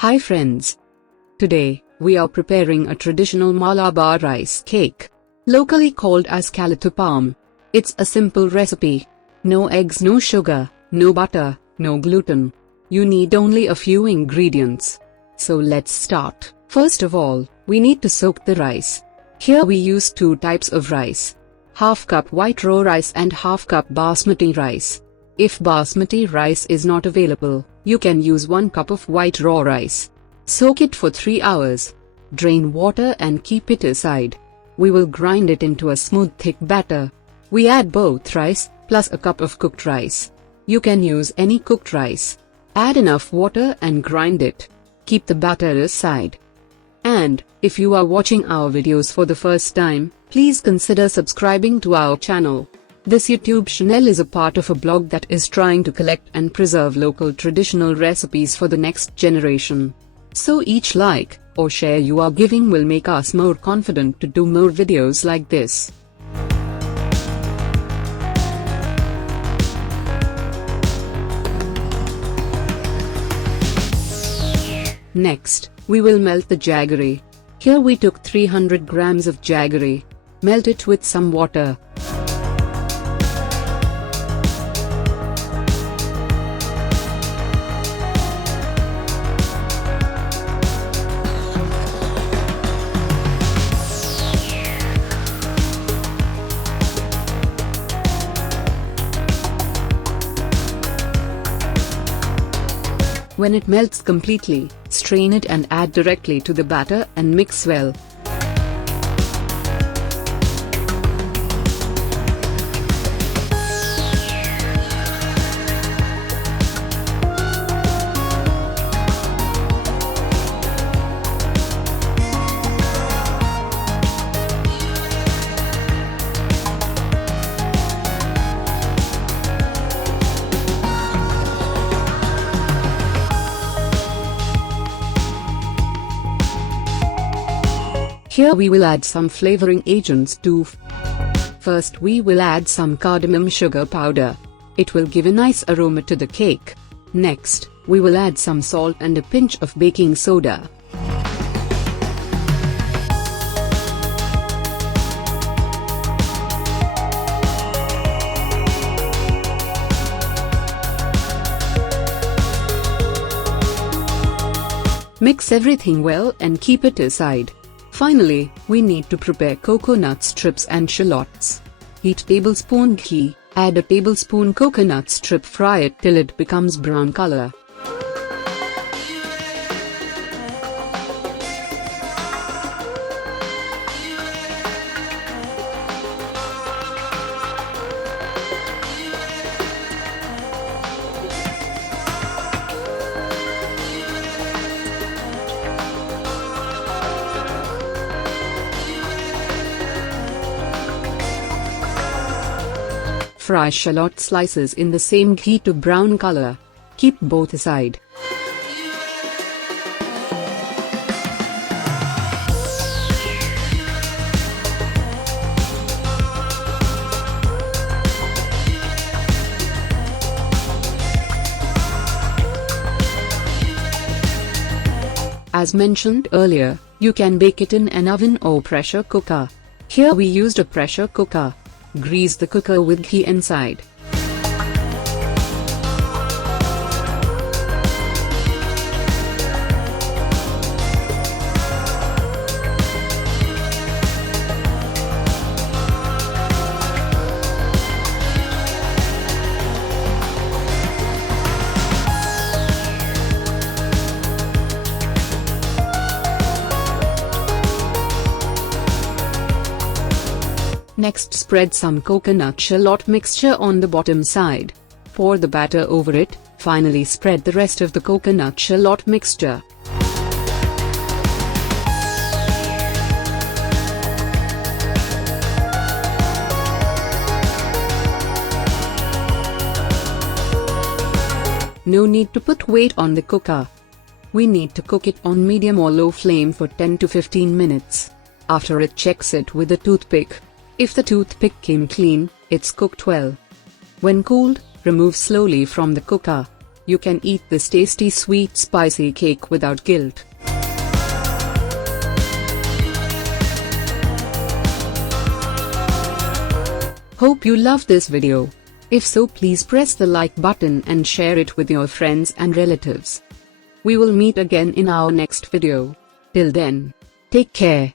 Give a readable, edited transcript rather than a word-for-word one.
Hi friends. Today, we are preparing a traditional Malabar rice cake, locally called as Kalthappam. It's a simple recipe. No eggs, no sugar, no butter, no gluten. You need only a few ingredients. So let's start. First of all, we need to soak the rice. Here we use two types of rice. Half cup white raw rice and half cup basmati rice. If basmati rice is not available, you can use 1 cup of white raw rice. Soak it for 3 hours. Drain water and keep it aside. We will grind it into a smooth thick batter. We add both rice, plus a cup of cooked rice. You can use any cooked rice. Add enough water and grind it. Keep the batter aside. And, if you are watching our videos for the first time, please consider subscribing to our channel. This YouTube channel is a part of a blog that is trying to collect and preserve local traditional recipes for the next generation. So each like or share you are giving will make us more confident to do more videos like this. Next, we will melt the jaggery. Here we took 300 grams of jaggery. Melt it with some water. When it melts completely, strain it and add directly to the batter and mix well. Here we will add some flavoring agents too. First we will add some cardamom sugar powder. It will give a nice aroma to the cake. Next, we will add some salt and a pinch of baking soda. Mix everything well and keep it aside. Finally, we need to prepare coconut strips and shallots. Heat tablespoon ghee, add a tablespoon coconut strip, fry it till it becomes brown color. Fry shallot slices in the same ghee to brown color. Keep both aside. As mentioned earlier, you can bake it in an oven or pressure cooker. Here we used a pressure cooker. Grease the cooker with ghee inside. Next, spread some coconut shallot mixture on the bottom side. Pour the batter over it. Finally, spread the rest of the coconut shallot mixture. No need to put weight on the cooker. We need to cook it on medium or low flame for 10 to 15 minutes. After it, checks it with a toothpick. If the toothpick came clean, it's cooked well. When cooled, remove slowly from the cooker. you can eat this tasty sweet spicy cake without guilt. Hope you loved this video. If so, please press the like button and share it with your friends and relatives. We will meet again in our next video. Till then, take care.